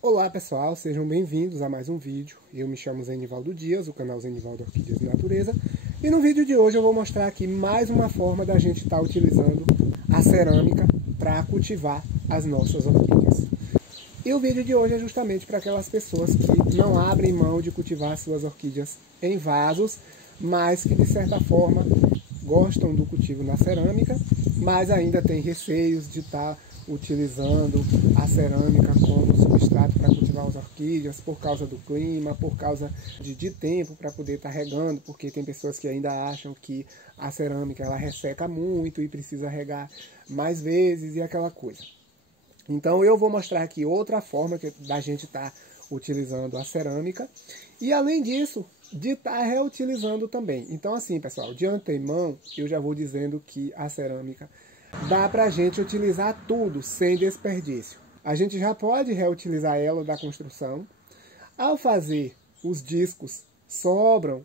Olá pessoal, sejam bem-vindos a mais um vídeo. Eu me chamo Zenivaldo Dias, o canal Zenivaldo Orquídeas de Natureza. E no vídeo de hoje eu vou mostrar aqui mais uma forma da gente estar utilizando a cerâmica para cultivar as nossas orquídeas. E o vídeo de hoje é justamente para aquelas pessoas que não abrem mão de cultivar suas orquídeas em vasos, mas que de certa forma gostam do cultivo na cerâmica, mas ainda têm receios de estar utilizando a cerâmica como substrato para cultivar as orquídeas por causa do clima, por causa de tempo para poder estar regando, porque tem pessoas que ainda acham que a cerâmica ela resseca muito e precisa regar mais vezes e aquela coisa. Então eu vou mostrar aqui outra forma da gente estar utilizando a cerâmica e além disso de estar reutilizando também. Então assim pessoal, de antemão eu já vou dizendo que a cerâmica dá pra gente utilizar tudo sem desperdício. A gente já pode reutilizar ela da construção. Ao fazer os discos, sobram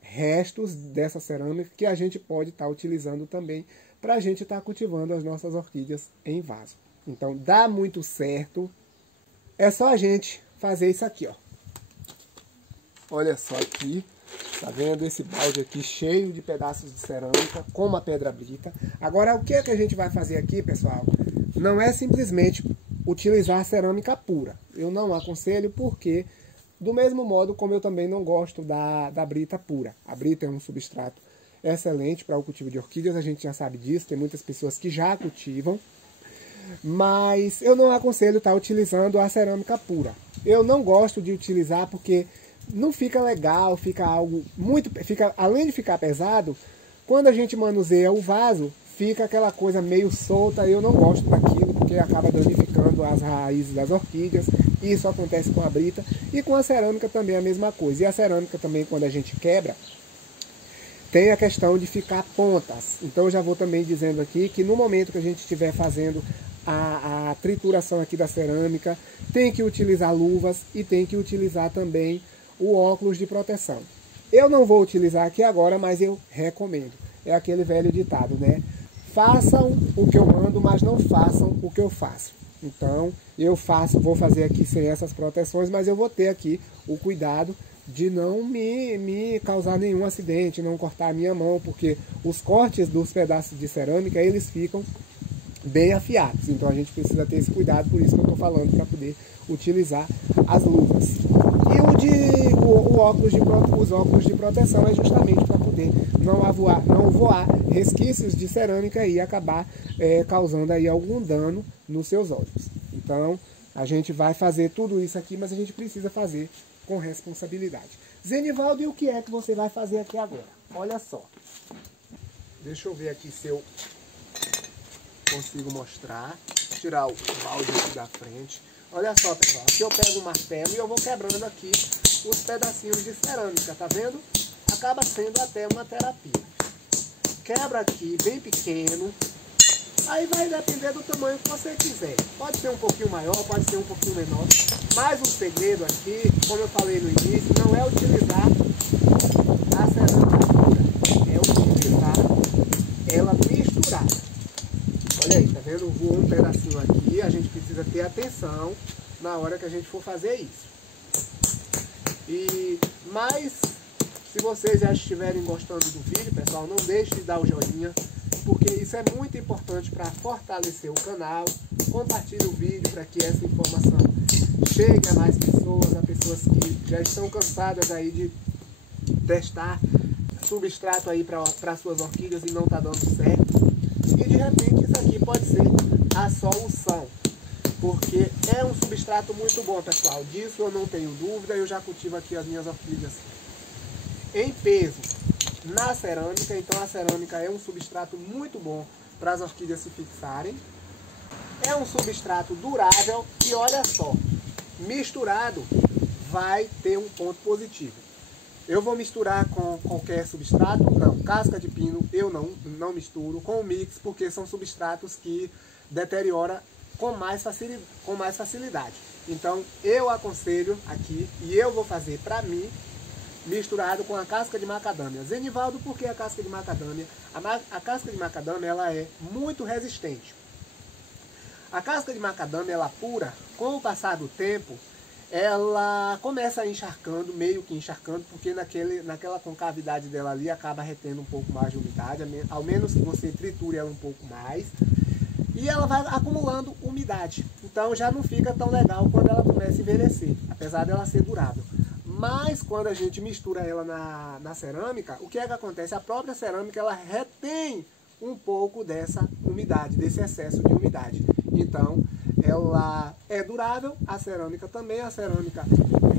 restos dessa cerâmica que a gente pode estar utilizando também para a gente estar cultivando as nossas orquídeas em vaso. Então dá muito certo. É só a gente fazer isso aqui, ó. Olha só aqui. Tá vendo esse balde aqui cheio de pedaços de cerâmica com uma pedra brita. Agora o que é que a gente vai fazer aqui, pessoal? Não é simplesmente utilizar a cerâmica pura. Eu não aconselho porque, do mesmo modo como eu também não gosto da brita pura. A brita é um substrato excelente para o cultivo de orquídeas, a gente já sabe disso, tem muitas pessoas que já cultivam. Mas eu não aconselho estar utilizando a cerâmica pura. Eu não gosto de utilizar porque não fica legal, fica algo muito, além de ficar pesado, quando a gente manuseia o vaso, fica aquela coisa meio solta. Eu não gosto daquilo porque acaba danificando as raízes das orquídeas. Isso acontece com a brita e com a cerâmica também é a mesma coisa. E a cerâmica também, quando a gente quebra, tem a questão de ficar pontas. Então eu já vou também dizendo aqui que no momento que a gente estiver fazendo a trituração aqui da cerâmica, tem que utilizar luvas e tem que utilizar também o óculos de proteção. Eu não vou utilizar aqui agora, mas eu recomendo. É aquele velho ditado, né? Façam o que eu mando, mas não façam o que eu faço. Então, vou fazer aqui sem essas proteções, mas eu vou ter aqui o cuidado de não me causar nenhum acidente, não cortar a minha mão, porque os cortes dos pedaços de cerâmica, eles ficam bem afiados. Então a gente precisa ter esse cuidado, por isso que eu estou falando, para poder utilizar as luvas. E os óculos de proteção é justamente para poder não voar resquícios de cerâmica e acabar causando aí algum dano nos seus olhos. Então a gente vai fazer tudo isso aqui, mas a gente precisa fazer com responsabilidade. Zenivaldo, e o que é que você vai fazer aqui agora? Olha só. Deixa eu ver aqui se eu consigo mostrar. Tirar o balde aqui da frente. Olha só, pessoal. Aqui eu pego um martelo e eu vou quebrando aqui os pedacinhos de cerâmica, tá vendo? Acaba sendo até uma terapia. Quebra aqui bem pequeno. Aí vai depender do tamanho que você quiser. Pode ser um pouquinho maior, pode ser um pouquinho menor. Mas o segredo aqui, como eu falei no início, não é utilizar a cerâmica pura. É utilizar ela misturada. Olha aí, tá vendo? Voou um pedacinho aqui. A gente precisa ter atenção na hora que a gente for fazer isso. Mas, se vocês já estiverem gostando do vídeo, pessoal, não deixe de dar o joinha, porque isso é muito importante para fortalecer o canal. Compartilhe o vídeo para que essa informação chegue a mais pessoas, a pessoas que já estão cansadas aí de testar substrato aí para suas orquídeas e não está dando certo. E de repente isso aqui pode ser a solução, porque é um substrato muito bom, pessoal. Disso eu não tenho dúvida. Eu já cultivo aqui as minhas orquídeas em peso na cerâmica, então a cerâmica é um substrato muito bom para as orquídeas se fixarem. É um substrato durável e olha só, misturado vai ter um ponto positivo. Eu vou misturar com qualquer substrato? Não. Casca de pino eu não misturo com o mix, porque são substratos que deterioram com mais facilidade. Então eu aconselho aqui, e eu vou fazer para mim, misturado com a casca de macadâmia. Zenivaldo, por que a casca de macadâmia? A casca de macadâmia ela é muito resistente. A casca de macadâmia, ela pura, com o passar do tempo, ela começa encharcando, meio que encharcando, porque naquela concavidade dela ali acaba retendo um pouco mais de umidade, ao menos que você triture ela um pouco mais, e ela vai acumulando umidade. Então já não fica tão legal quando ela começa a envelhecer, apesar dela ser durável. Mas quando a gente mistura ela na cerâmica, o que é que acontece? A própria cerâmica ela retém um pouco dessa umidade, desse excesso de umidade. Então, ela é durável, a cerâmica também. A cerâmica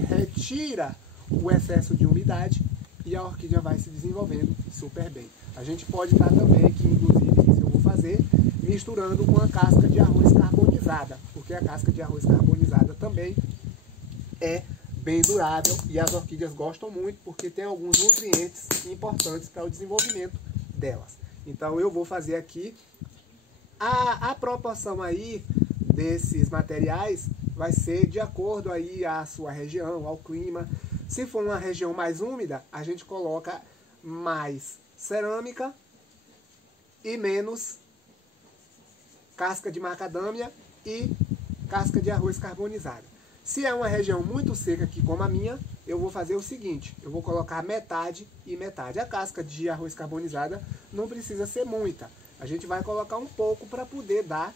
retira o excesso de umidade e a orquídea vai se desenvolvendo super bem. A gente pode estar também aqui, inclusive, isso eu vou fazer, misturando com a casca de arroz carbonizada, porque a casca de arroz carbonizada também é bem durável e as orquídeas gostam muito porque tem alguns nutrientes importantes para o desenvolvimento delas. Então eu vou fazer aqui a proporção aí desses materiais vai ser de acordo aí à sua região, ao clima. Se for uma região mais úmida, a gente coloca mais cerâmica e menos casca de macadâmia e casca de arroz carbonizada. Se é uma região muito seca aqui como a minha, eu vou fazer o seguinte, eu vou colocar metade e metade. A casca de arroz carbonizada não precisa ser muita. A gente vai colocar um pouco para poder dar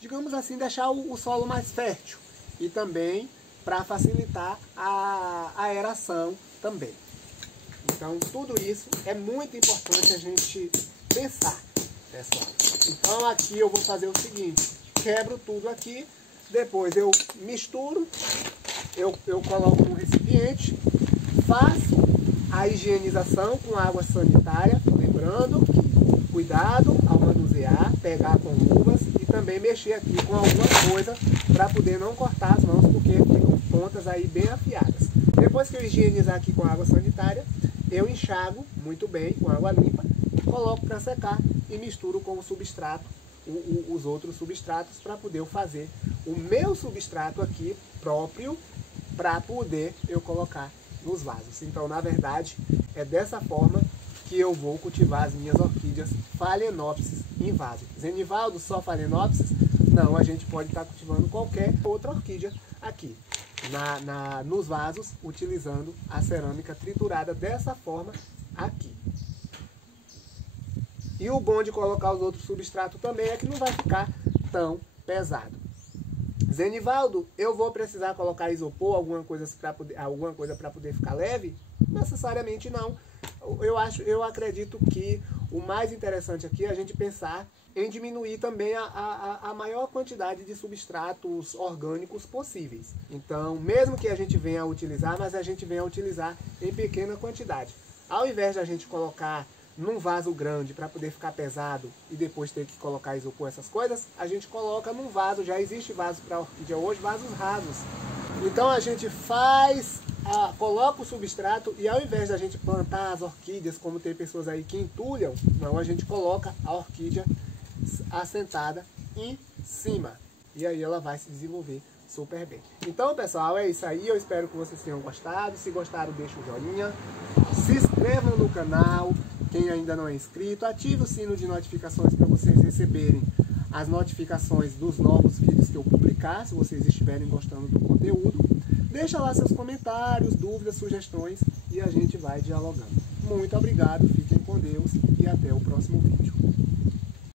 digamos assim, deixar o solo mais fértil. E também para facilitar a aeração também. Então tudo isso é muito importante a gente pensar, pessoal. Então aqui eu vou fazer o seguinte, quebro tudo aqui, depois eu misturo, eu coloco no recipiente, faço a higienização com água sanitária, lembrando que cuidado ao manusear, pegar com luvas e também mexer aqui com alguma coisa para poder não cortar as mãos, porque ficam pontas aí bem afiadas. Depois que eu higienizar aqui com água sanitária, eu enxago muito bem com água limpa, coloco para secar e misturo com o substrato, os outros substratos, para poder fazer o meu substrato aqui próprio para poder eu colocar nos vasos. Então, na verdade, é dessa forma que eu vou cultivar as minhas orquídeas Phalaenopsis em vaso. Zenivaldo, só Phalaenopsis? Não, a gente pode estar cultivando qualquer outra orquídea aqui nos vasos, utilizando a cerâmica triturada dessa forma aqui. E o bom de colocar os outros substratos também é que não vai ficar tão pesado. Zenivaldo, eu vou precisar colocar isopor, alguma coisa para poder ficar leve? Necessariamente não. Eu acredito que o mais interessante aqui é a gente pensar em diminuir também a maior quantidade de substratos orgânicos possíveis. Então, mesmo que a gente venha a utilizar, mas a gente venha a utilizar em pequena quantidade. Ao invés de a gente colocar num vaso grande para poder ficar pesado e depois ter que colocar isopor, essas coisas, a gente coloca num vaso. Já existe vaso para orquídea hoje, vasos rasos. Então a gente coloca o substrato e ao invés da gente plantar as orquídeas, como tem pessoas aí que entulham, não, a gente coloca a orquídea assentada em cima. E aí ela vai se desenvolver super bem. Então, pessoal, é isso aí. Eu espero que vocês tenham gostado. Se gostaram, deixa o joinha. Se inscrevam no canal. Quem ainda não é inscrito, ative o sino de notificações para vocês receberem as notificações dos novos vídeos que eu publicar, se vocês estiverem gostando do conteúdo. Deixa lá seus comentários, dúvidas, sugestões e a gente vai dialogando. Muito obrigado, fiquem com Deus e até o próximo vídeo.